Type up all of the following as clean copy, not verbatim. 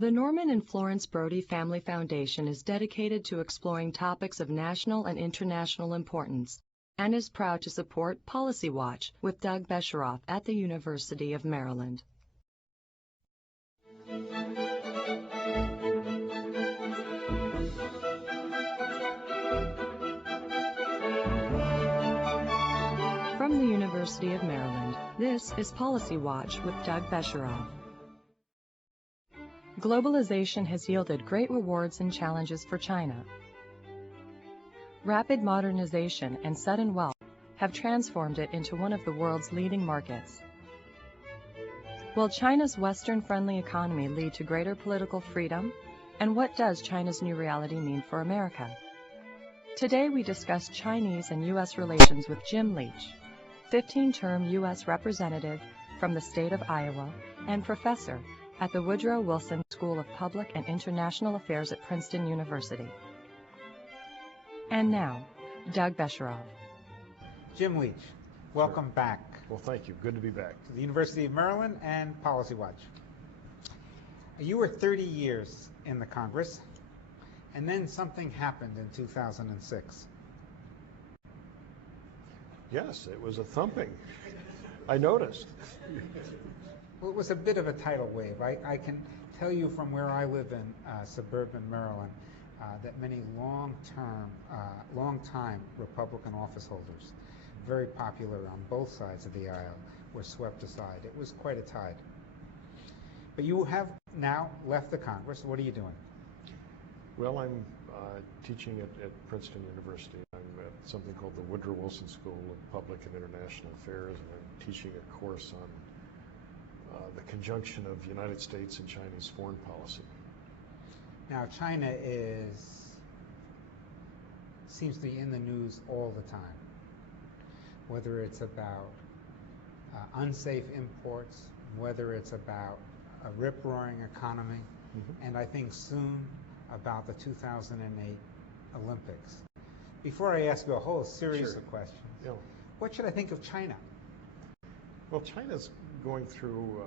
The Norman and Florence Brody Family Foundation is dedicated to exploring topics of national and international importance and is proud to support Policy Watch with Doug Besheroff at the University of Maryland. From the University of Maryland, this is Policy Watch with Doug Besheroff. Globalization has yielded great rewards and challenges for China. Rapid modernization and sudden wealth have transformed it into one of the world's leading markets. Will China's Western-friendly economy lead to greater political freedom? And what does China's new reality mean for America? Today we discuss Chinese and U.S. relations with Jim Leach, 15-term U.S. representative from the state of Iowa and professor at the Woodrow Wilson School of Public and International Affairs at Princeton University. And now, Doug Besheroff. Jim Leach, welcome back. Well, thank you. Good to be back. To the University of Maryland and Policy Watch. You were 30 years in the Congress, and then something happened in 2006. Yes, it was a thumping. I noticed. Well, it was a bit of a tidal wave. I can tell you from where I live in suburban Maryland that many long-time Republican office holders, very popular on both sides of the aisle, were swept aside. It was quite a tide. But you have now left the Congress. What are you doing? Well, I'm teaching at Princeton University. I'm at something called the Woodrow Wilson School of Public and International Affairs, and I'm teaching a course on the conjunction of United States and Chinese foreign policy. Now, China seems to be in the news all the time, whether it's about unsafe imports, whether it's about a rip-roaring economy, and I think soon about the 2008 Olympics. Before I ask you a whole series of questions, what should I think of China? Well, China's going through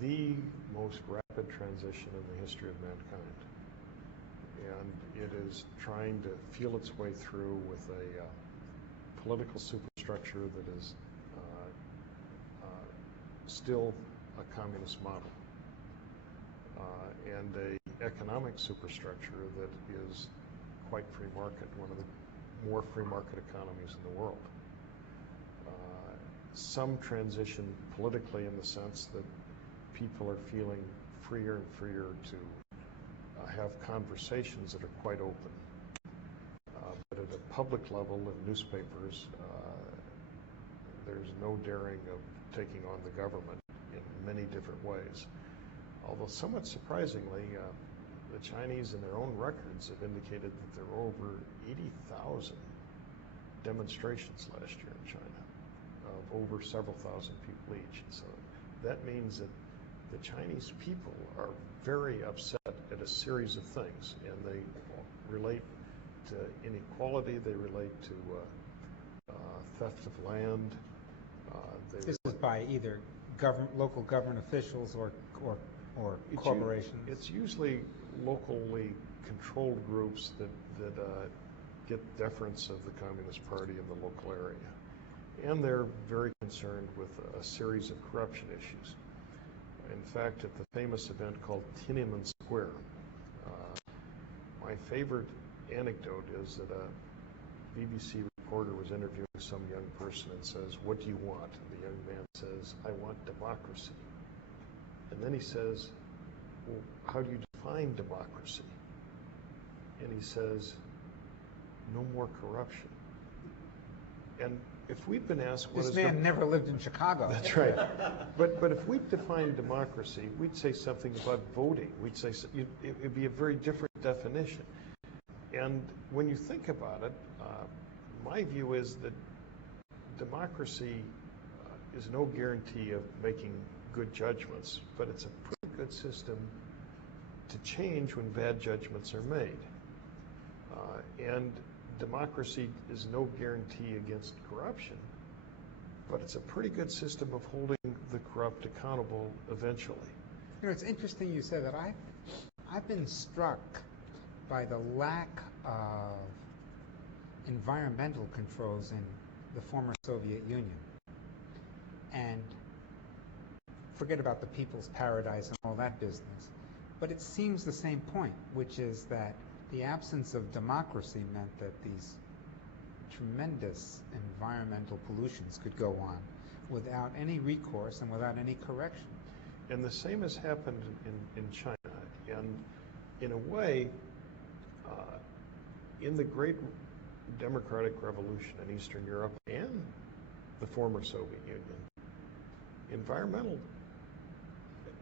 the most rapid transition in the history of mankind. And it is trying to feel its way through with a political superstructure that is still a communist model, and a economic superstructure that is quite free market, one of the more free market economies in the world. Some transition politically in the sense that people are feeling freer and freer to have conversations that are quite open. But at a public level in newspapers, there's no daring of taking on the government in many different ways. Although somewhat surprisingly, the Chinese in their own records have indicated that there were over 80,000 demonstrations last year in China, of over several thousand people each. So that means that the Chinese people are very upset at a series of things, and they relate to inequality, they relate to theft of land. This is by either local government officials or corporations? It's usually locally controlled groups that get deference of the Communist Party in the local area. And they're very concerned with a series of corruption issues. In fact, at the famous event called Tiananmen Square, my favorite anecdote is that a BBC reporter was interviewing some young person and says, "What do you want?" And the young man says, "I want democracy." And then he says, "Well, how do you define democracy?" And he says, "No more corruption." And if we'd been asked what this man never lived in Chicago. That's right. But if we defined democracy, we'd say something about voting. We'd say it'd be a very different definition. And when you think about it, my view is that democracy is no guarantee of making good judgments, but it's a pretty good system to change when bad judgments are made. And democracy is no guarantee against corruption, but it's a pretty good system of holding the corrupt accountable eventually. You know, it's interesting you said that. I've been struck by the lack of environmental controls in the former Soviet Union. And forget about the people's paradise and all that business. But it seems the same point, which is that the absence of democracy meant that these tremendous environmental pollutions could go on without any recourse and without any correction. And the same has happened in China. And in a way, in the great democratic revolution in Eastern Europe and the former Soviet Union, environmental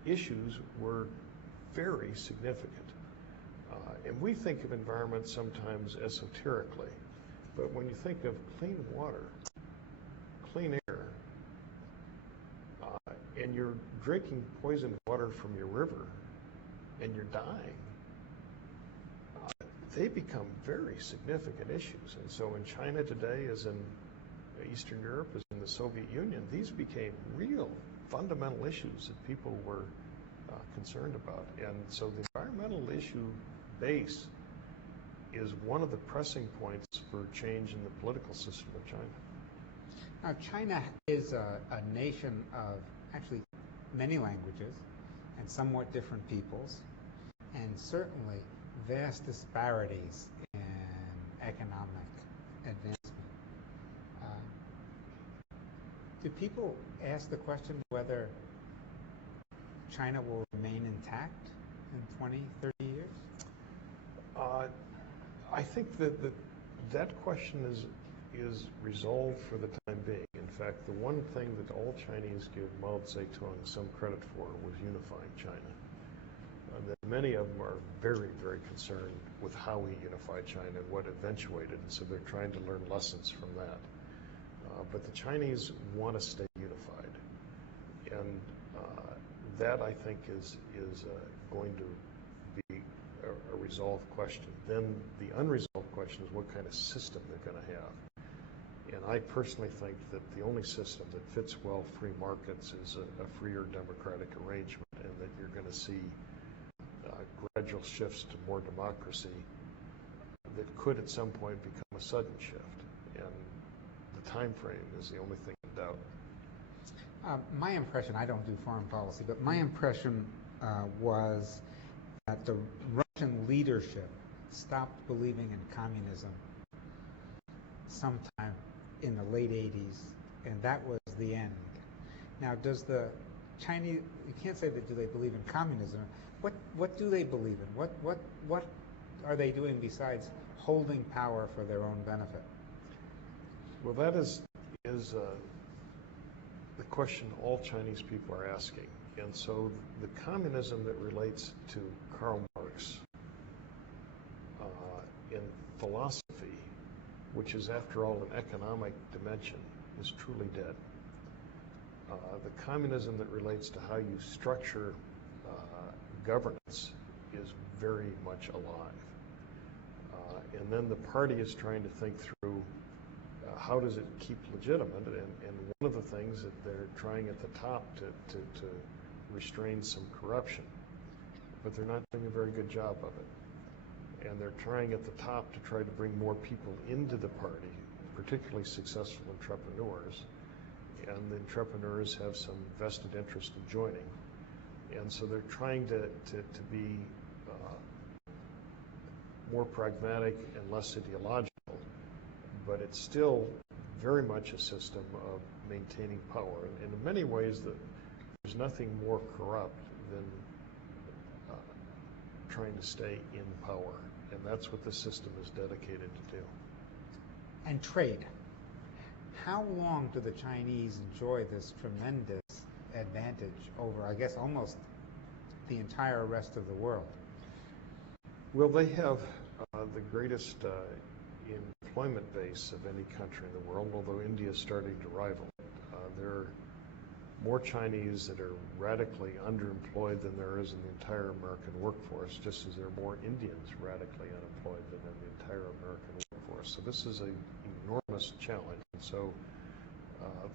issues were very significant. And we think of environment sometimes esoterically, but when you think of clean water, clean air, and you're drinking poisoned water from your river and you're dying, they become very significant issues. And so in China today, as in Eastern Europe, as in the Soviet Union, these became real fundamental issues that people were concerned about. And so the environmental issue base is one of the pressing points for change in the political system of China. Now, China is a nation of actually many languages and somewhat different peoples, and certainly vast disparities in economic advancement. Do people ask the question whether China will remain intact in 20, 30 years? I think that question is resolved for the time being. In fact, the one thing that all Chinese give Mao Zedong some credit for was unifying China. That many of them are very, very concerned with how he unified China and what eventuated, and so they're trying to learn lessons from that. But the Chinese want to stay unified, and that I think is going to be a resolved question. Then the unresolved question is what kind of system they're going to have. And I personally think that the only system that fits well free markets is a freer democratic arrangement, and that you're going to see gradual shifts to more democracy that could at some point become a sudden shift. And the time frame is the only thing in doubt. My impression, I don't do foreign policy, but my impression was that the Russian leadership stopped believing in communism sometime in the late 80s, and that was the end. Now, does the Chinese, you can't say that do they believe in communism, what do they believe in? What are they doing besides holding power for their own benefit? Well, that is the question all Chinese people are asking. And so the communism that relates to Karl Marx in philosophy, which is after all an economic dimension, is truly dead. The communism that relates to how you structure governance is very much alive. And then the party is trying to think through how does it keep legitimate, and one of the things that they're trying at the top to restrain some corruption, but they're not doing a very good job of it. And they're trying at the top to try to bring more people into the party, particularly successful entrepreneurs, and the entrepreneurs have some vested interest in joining. And so they're trying to be more pragmatic and less ideological, but it's still very much a system of maintaining power. And in many ways, there's nothing more corrupt than trying to stay in power. And that's what the system is dedicated to do. And trade. How long do the Chinese enjoy this tremendous advantage over, I guess, almost the entire rest of the world? Well, they have the greatest employment base of any country in the world, although India is starting to rival it. There are more Chinese that are radically underemployed than there is in the entire American workforce, just as there are more Indians radically unemployed than in the entire American workforce. So this is an enormous challenge. And so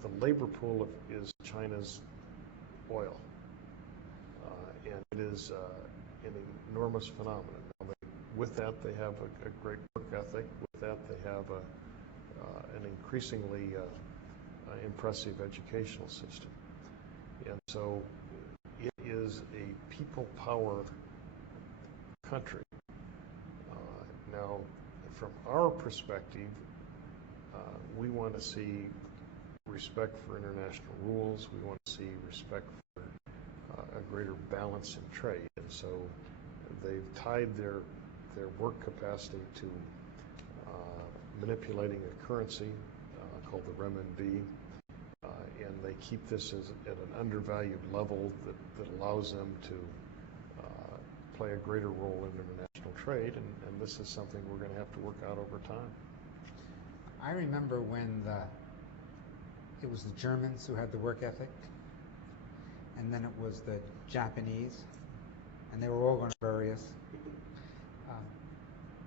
the labor pool is China's oil. and it is an enormous phenomenon. Now with that, they have a great work ethic. With that, they have an increasingly impressive educational system. And so it is a people power country. Now, from our perspective, we want to see respect for international rules. We want to see respect for a greater balance in trade. And so they've tied their work capacity to manipulating a currency called the renminbi, and they keep this at an undervalued level that allows them to play a greater role in international trade, and this is something we're going to have to work out over time. I remember when it was the Germans who had the work ethic, and then it was the Japanese, and they were all going to bury us.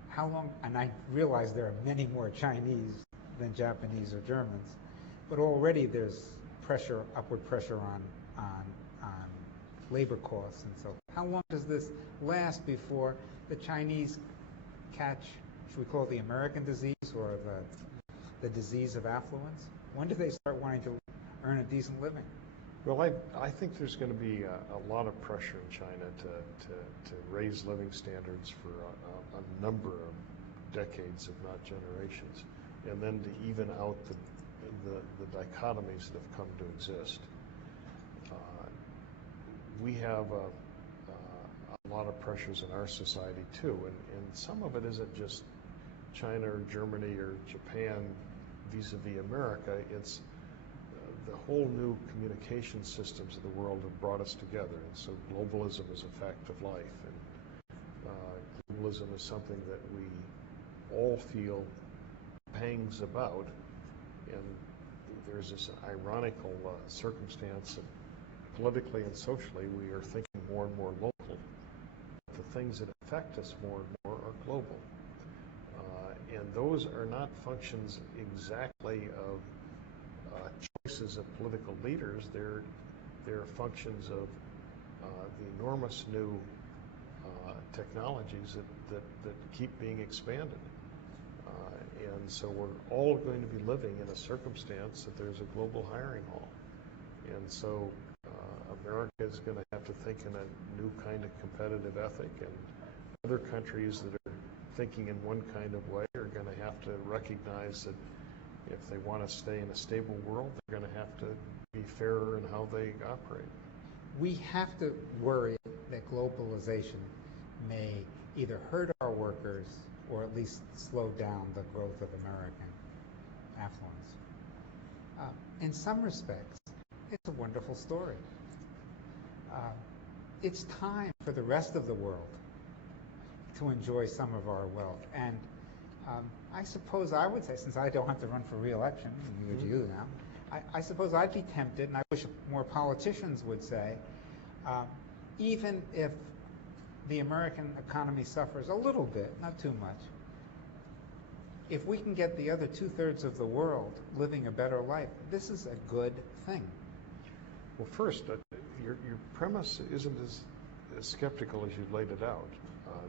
How long, and I realize there are many more Chinese than Japanese or Germans, but already there's pressure, upward pressure on labor costs, and so how long does this last before the Chinese catch, should we call it the American disease or the disease of affluence? When do they start wanting to earn a decent living? Well, I think there's going to be a lot of pressure in China to raise living standards for a number of decades, if not generations, and then to even out the dichotomies that have come to exist. We have a lot of pressures in our society too, and some of it isn't just China or Germany or Japan vis-a-vis America. It's the whole new communication systems of the world have brought us together, and so globalism is a fact of life, and globalism is something that we all feel pangs about, and there's this ironical circumstance that politically and socially we are thinking more and more local. The things that affect us more and more are global, and those are not functions exactly of choices of political leaders. They're functions of the enormous new technologies that keep being expanded. And so we're all going to be living in a circumstance that there's a global hiring hall. And so America is going to have to think in a new kind of competitive ethic, and other countries that are thinking in one kind of way are going to have to recognize that if they want to stay in a stable world, they're going to have to be fairer in how they operate. We have to worry that globalization may either hurt our workers or at least slow down the growth of American affluence. In some respects, it's a wonderful story. It's time for the rest of the world to enjoy some of our wealth. And I suppose I would say, since I don't have to run for re-election, neither do you now, I suppose I'd be tempted, and I wish more politicians would say, even if the American economy suffers a little bit, not too much, if we can get the other 2/3 of the world living a better life, this is a good thing. Well, first, your premise isn't as skeptical as you laid it out.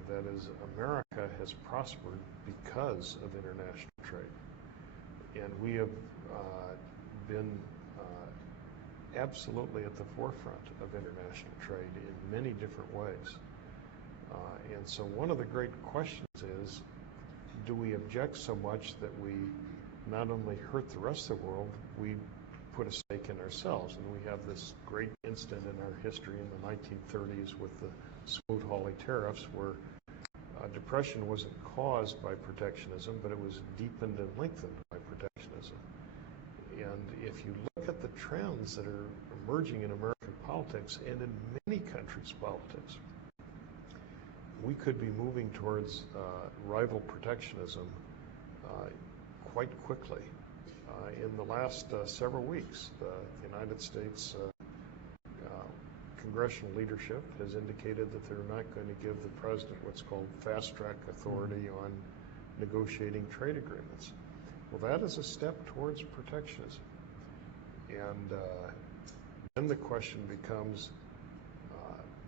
That is, America has prospered because of international trade. And we have been absolutely at the forefront of international trade in many different ways. And so one of the great questions is, do we object so much that we not only hurt the rest of the world, we put a stake in ourselves? And we have this great instant in our history in the 1930s with the Smoot-Hawley tariffs, where depression wasn't caused by protectionism, but it was deepened and lengthened by protectionism. And if you look at the trends that are emerging in American politics and in many countries' politics, we could be moving towards rival protectionism quite quickly. In the last several weeks, the United States congressional leadership has indicated that they're not going to give the president what's called fast-track authority on negotiating trade agreements. Well, that is a step towards protectionism. And then the question becomes,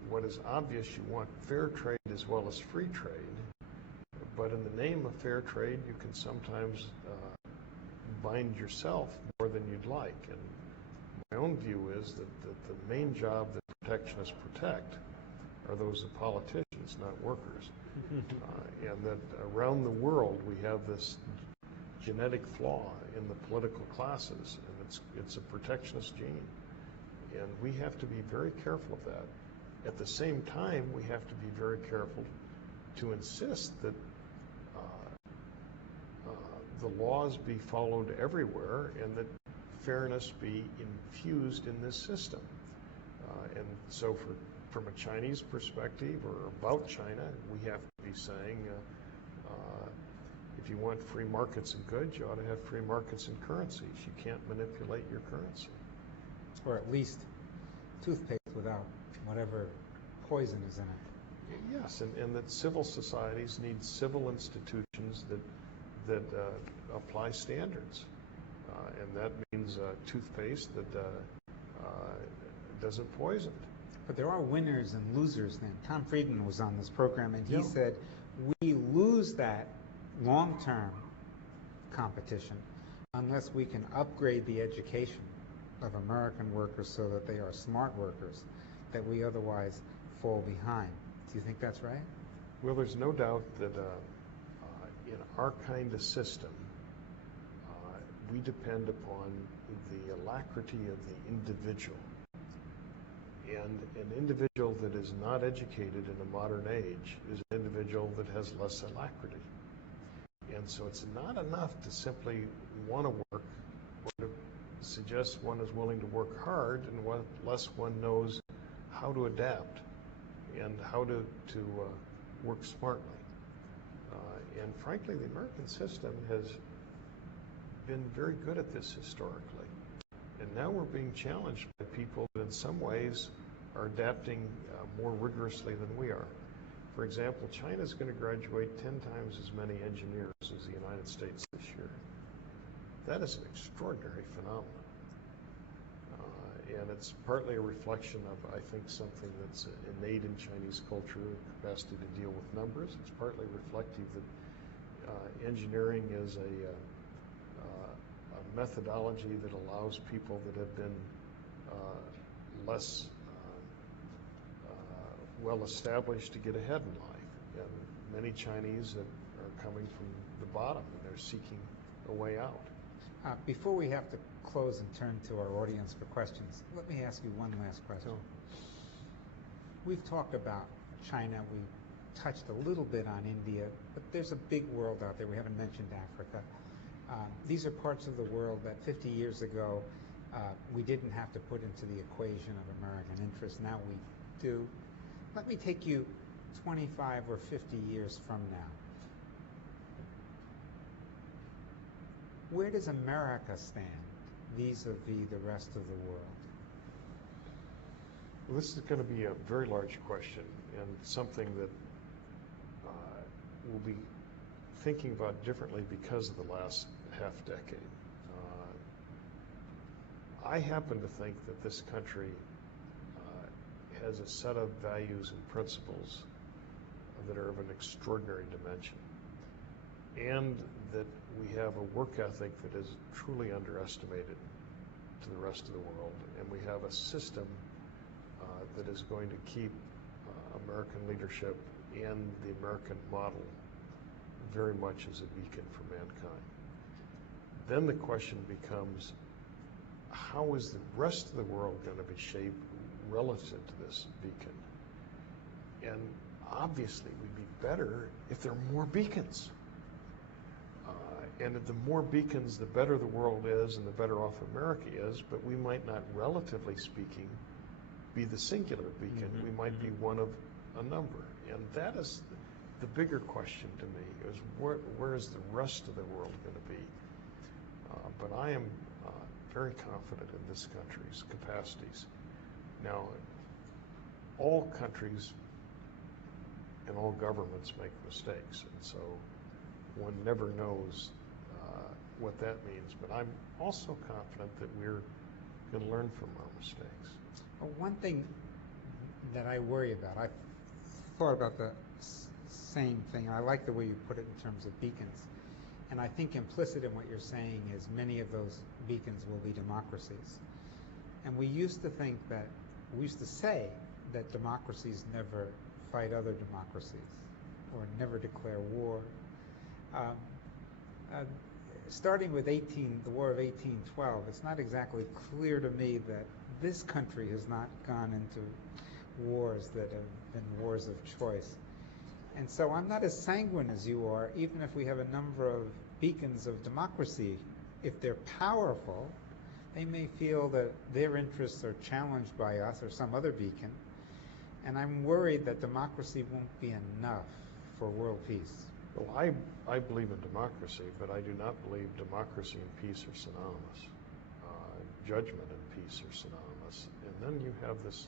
what is obvious, you want fair trade as well as free trade, but in the name of fair trade, you can sometimes bind yourself more than you'd like. And my own view is that the main job that protectionists protect are those of politicians, not workers. And that around the world we have this genetic flaw in the political classes, and it's a protectionist gene. And we have to be very careful of that. At the same time, we have to be very careful to insist that the laws be followed everywhere and that fairness be infused in this system. And so from a Chinese perspective or about China, we have to be saying, if you want free markets in goods, you ought to have free markets in currencies. You can't manipulate your currency. Or at least toothpaste without whatever poison is in it. Yes, and that civil societies need civil institutions that apply standards. And that means toothpaste that doesn't poison. But there are winners and losers then. Tom Friedman was on this program, and he Yeah. said we lose that long-term competition unless we can upgrade the education of American workers so that they are smart workers, that we otherwise fall behind. Do you think that's right? Well, there's no doubt that in our kind of system, we depend upon the alacrity of the individual. And an individual that is not educated in a modern age is an individual that has less alacrity. And so it's not enough to simply want to work or to suggest one is willing to work hard unless one knows how to adapt and how to work smartly. And frankly, the American system has been very good at this historically. And now we're being challenged by people that in some ways are adapting more rigorously than we are. For example, China's going to graduate 10 times as many engineers as the United States this year. That is an extraordinary phenomenon. And it's partly a reflection of, I think, something that's innate in Chinese culture, the capacity to deal with numbers. It's partly reflective that engineering is a methodology that allows people that have been less well established to get ahead in life. And many Chinese are coming from the bottom and they're seeking a way out. Before we have to close and turn to our audience for questions, let me ask you one last question. Sure. We've talked about China, we touched a little bit on India, but there's a big world out there. We haven't mentioned Africa. These are parts of the world that 50 years ago we didn't have to put into the equation of American interest. Now we do. Let me take you 25 or 50 years from now. Where does America stand vis-a-vis the rest of the world? Well, this is going to be a very large question and something that we'll be thinking about differently because of the last half decade. I happen to think that this country has a set of values and principles that are of an extraordinary dimension, and that we have a work ethic that is truly underestimated to the rest of the world, and we have a system that is going to keep American leadership and the American model very much as a beacon for mankind. Then the question becomes, how is the rest of the world going to be shaped relative to this beacon? And obviously it would be better if there are more beacons. And if the more beacons, the better the world is and the better off America is, but we might not, relatively speaking, be the singular beacon. We might be one of a number. And that is the bigger question to me, is where is the rest of the world going to be? But I am very confident in this country's capacities. Now, all countries and all governments make mistakes, and so one never knows what that means. But I'm also confident that we're going to learn from our mistakes. One thing that I worry about. I thought about the same thing. I like the way you put it in terms of beacons. And I think implicit in what you're saying is many of those beacons will be democracies. And we used to say that democracies never fight other democracies or never declare war. Starting with the War of 1812, it's not exactly clear to me that this country has not gone into wars that have been wars of choice. And so I'm not as sanguine as you are, even if we have a number of beacons of democracy. If they're powerful, they may feel that their interests are challenged by us or some other beacon. And I'm worried that democracy won't be enough for world peace. Well, I believe in democracy, but I do not believe democracy and peace are synonymous. Judgment and peace are synonymous. And then you have this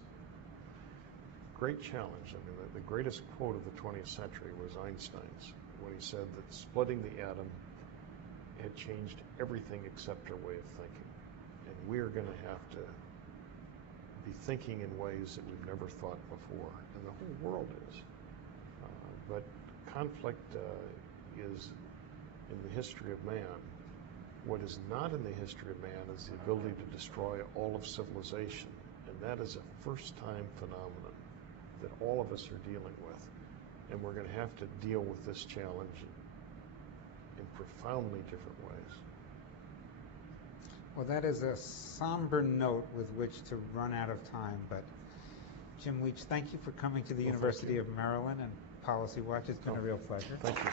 great challenge. I mean, the greatest quote of the 20th century was Einstein's, when he said that splitting the atom had changed everything except our way of thinking. And we are going to have to be thinking in ways that we've never thought before, and the whole world is. But conflict is in the history of man. What is not in the history of man is the ability to destroy all of civilization, and that is a first-time phenomenon that all of us are dealing with, and we're going to have to deal with this challenge in profoundly different ways. Well, that is a somber note with which to run out of time, but Jim Leach, thank you for coming to the University of Maryland and Policy Watch. It's been a real pleasure. Thank you.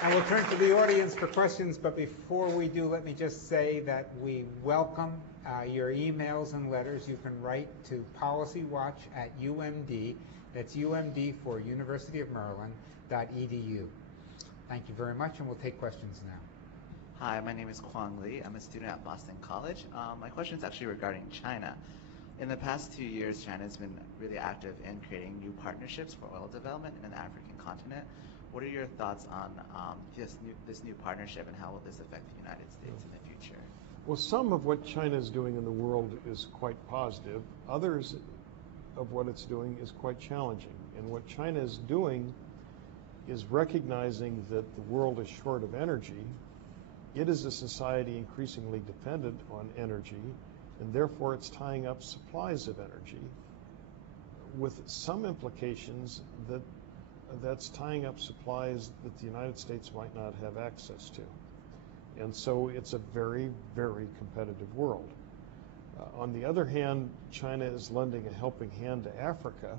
And we'll turn to the audience for questions, but before we do, let me just say that we welcome your emails and letters. You can write to policywatch@UMD. That's UMD for University of Maryland.edu. Thank you very much, and we'll take questions now. Hi, my name is Kwang Lee. I'm a student at Boston College. My question is actually regarding China. In the past 2 years, China has been really active in creating new partnerships for oil development in the African continent. What are your thoughts on this new partnership, and how will this affect the United States in the future? Well, some of what China is doing in the world is quite positive. Others of what it's doing is quite challenging. And what China is doing is recognizing that the world is short of energy. It is a society increasingly dependent on energy, and therefore it's tying up supplies of energy, with some implications that that's tying up supplies that the United States might not have access to. And so it's a very, very competitive world. On the other hand, China is lending a helping hand to Africa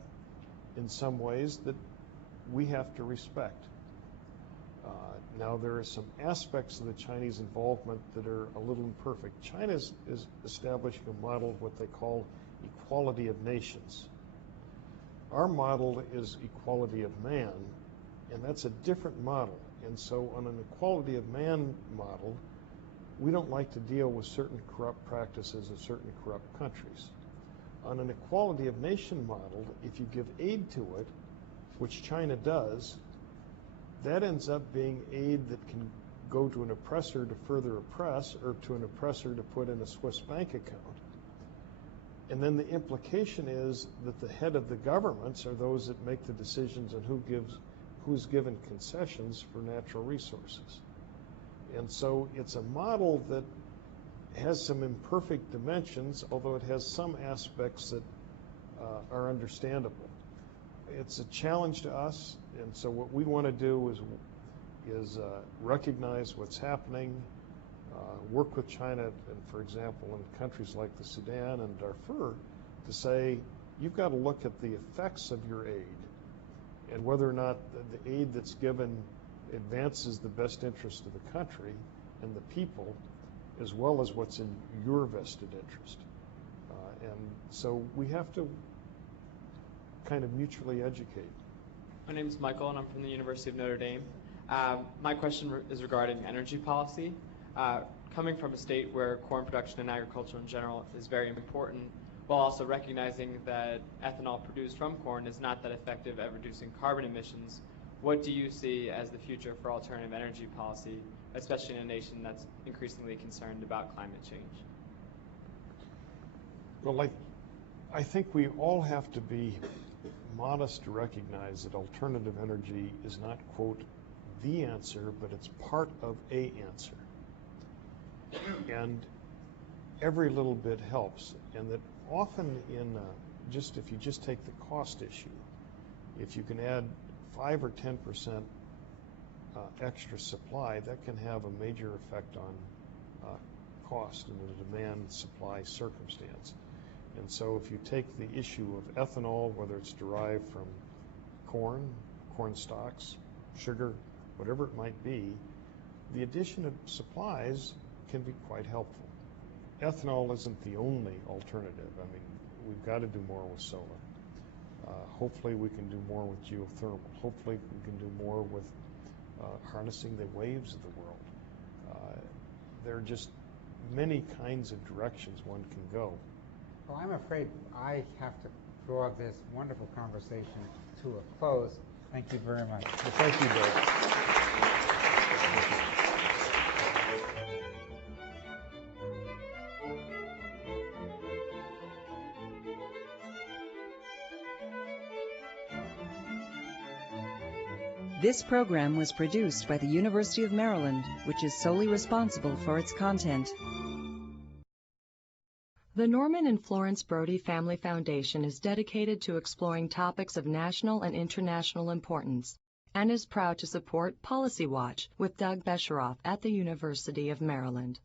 in some ways that we have to respect. Now, there are some aspects of the Chinese involvement that are a little imperfect. China is establishing a model of what they call equality of nations. Our model is equality of man, and that's a different model. And so on an equality of man model, we don't like to deal with certain corrupt practices of certain corrupt countries. On an equality of nation model, if you give aid to it, which China does, that ends up being aid that can go to an oppressor to further oppress, or to an oppressor to put in a Swiss bank account. And then the implication is that the head of the governments are those that make the decisions on who's given concessions for natural resources. And so it's a model that has some imperfect dimensions, although it has some aspects that are understandable. It's a challenge to us, and so what we want to do is recognize what's happening, work with China, and for example, in countries like the Sudan and Darfur, to say, you've got to look at the effects of your aid, and whether or not the aid that's given advances the best interest of the country and the people, as well as what's in your vested interest. And so we have to kind of mutually educate. My name is Michael, and I'm from the University of Notre Dame. My question is regarding energy policy. Coming from a state where corn production and agriculture in general is very important, while also recognizing that ethanol produced from corn is not that effective at reducing carbon emissions, what do you see as the future for alternative energy policy, especially in a nation that's increasingly concerned about climate change? Well, I think we all have to be modest to recognize that alternative energy is not, quote, the answer, but it's part of a answer. And every little bit helps. And that often if you just take the cost issue, if you can add 5 or 10% extra supply, that can have a major effect on cost in the demand-supply circumstance. And so if you take the issue of ethanol, whether it's derived from corn stalks, sugar, whatever it might be, the addition of supplies can be quite helpful. Ethanol isn't the only alternative. I mean, we've got to do more with solar. Hopefully we can do more with geothermal. Hopefully we can do more with harnessing the waves of the world. There are just many kinds of directions one can go. Well, I'm afraid I have to draw this wonderful conversation to a close. Thank you very much. Well, thank you, Bill. This program was produced by the University of Maryland, which is solely responsible for its content. The Norman and Florence Brody Family Foundation is dedicated to exploring topics of national and international importance and is proud to support Policy Watch with Doug Besheroff at the University of Maryland.